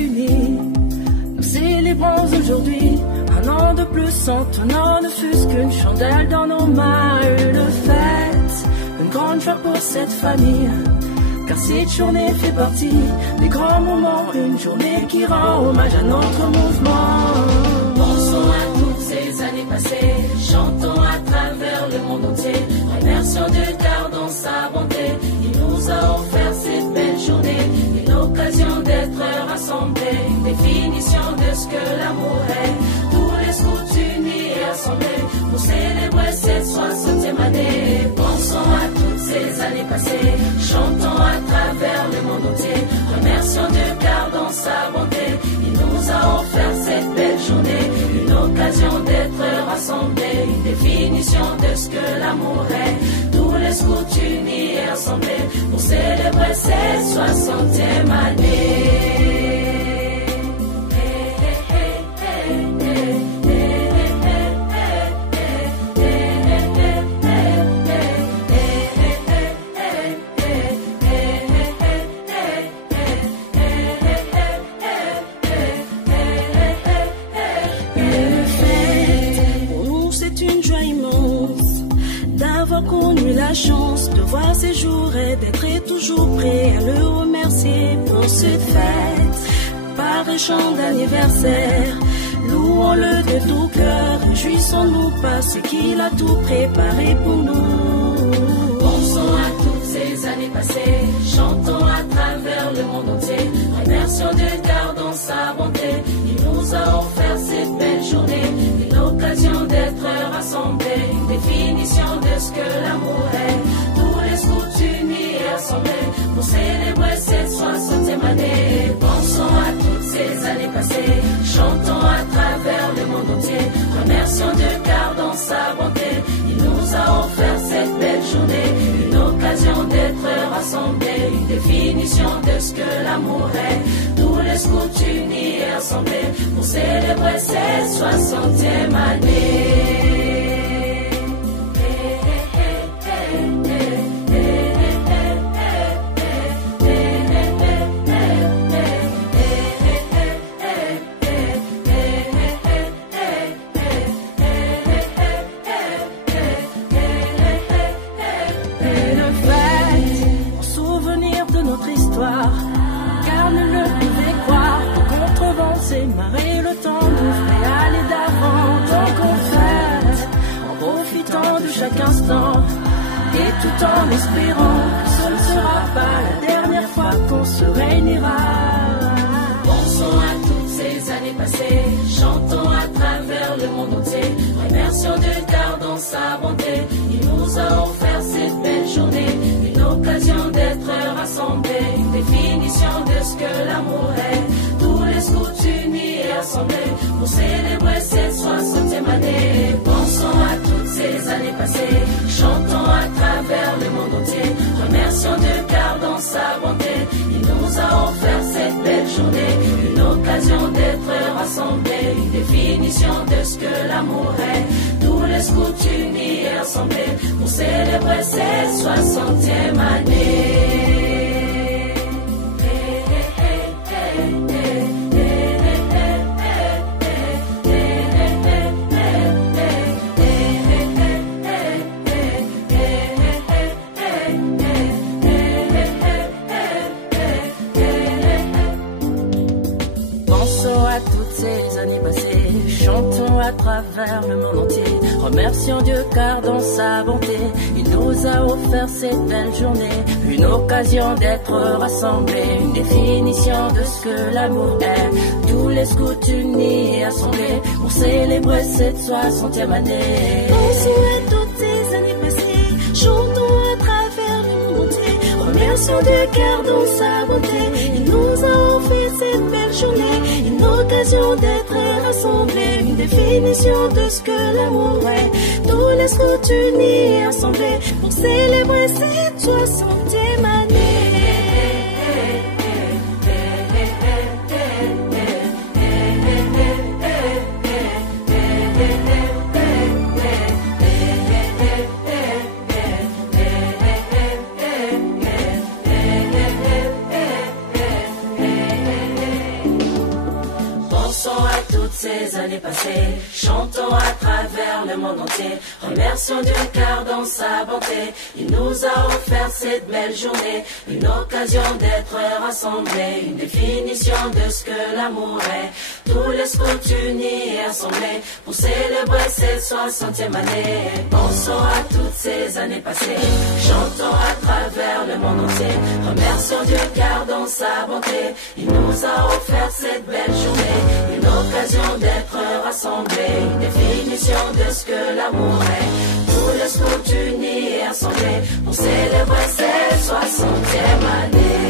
réunis. Nous célébrons aujourd'hui un an de plus, un an ne fût-ce qu'une chandelle dans nos mains. Une fête, une grande joie pour cette famille, car cette journée fait partie des grands moments. Une journée qui rend hommage à notre mouvement. Pensons à toutes ces années passées, chantons à travers le monde entier. Remercions Dieu car dans sa bonté, il nous a offert cette belle journée. Une occasion d'être rassemblés, une définition de ce que l'amour est. Tous les scouts unis et assemblés pour célébrer cette 60e année. Pensons à toutes ces années passées, chantons à travers le monde entier. Remercions Dieu car dans sa bonté, il nous a offert cette belle journée. Une occasion d'être rassemblés, une définition de ce que l'amour est. Tous les scouts unis et assemblés pour célébrer cette 60e année. Connu la chance de voir ces jours et d'être toujours prêt à le remercier pour cette fête. Par un chant d'anniversaire, louons-le de tout cœur, réjouissons-nous par ce qu'il a tout préparé pour nous. Pensons à toutes ces années passées, chantons à travers le monde entier. Remercions Dieu car dans sa bonté, il nous a offert cette belle journée. Une occasion d'être rassemblés, une définition de ce que l'amour est. Tous les scouts unis et assemblés pour célébrer cette 60e année. Pensons à toutes ces années passées, chantons à travers le monde entier. Remercions Dieu car dans sa bonté, il nous a offert cette belle journée. Une occasion d'être rassemblés, une définition de ce que l'amour est. Tous les scouts unis et assemblés pour célébrer cette 60e année. Car ne le pouvait croire, contre vent c'est marrer le temps nous ferait aller d'avant. Donc on fête, en profitant de chaque instant, et tout en espérant que ce ne sera pas la dernière fois qu'on se réunira. Pensons à toutes ces années passées, chantons à travers le monde entier. Remercions Dieu car dans sa bonté, il nous a offert cette belle journée. Une occasion d'être rassemblés, une définition de ce que l'amour est. Tous les scouts unis et assemblés pour célébrer cette 60e année. Pensons à toutes ces années passées, chantons à travers le monde entier. Remercions Dieu car dans sa bonté, il nous a offert cette belle journée. Une occasion d'être rassemblés, une définition de ce que l'amour est. Tous les scouts unis et assemblés pour célébrer cette 60e année. Chantons à travers le monde entier, remercions Dieu car dans sa bonté, il nous a offert cette belle journée. Une occasion d'être rassemblés, une définition de ce que l'amour est. Tous les scouts unis et assemblés pour célébrer cette 60e année. Pensons à toutes ces années passées, chantons à travers le monde entier. Remercions Dieu car dans sa bonté, il nous a offert cette belle journée. Une occasion d'être rassemblés, une définition de ce que l'amour est. Tous les scouts unis et assemblés pour célébrer cette 60e année. passées, chantons à travers le monde entier. Remercions Dieu car dans sa bonté, il nous a offert cette belle journée, une occasion d'être rassemblés, une définition de ce que l'amour est. Tous les scouts unis et assemblés pour célébrer cette 60e année. Pensons à toutes ces années passées, chantons à travers le monde entier. Remercions Dieu car dans sa bonté, il nous a offert cette belle journée, une occasion d'être rassemblés, une définition de ce que l'amour est. Tous les scouts unis et assemblés pour célébrer cette 60e année.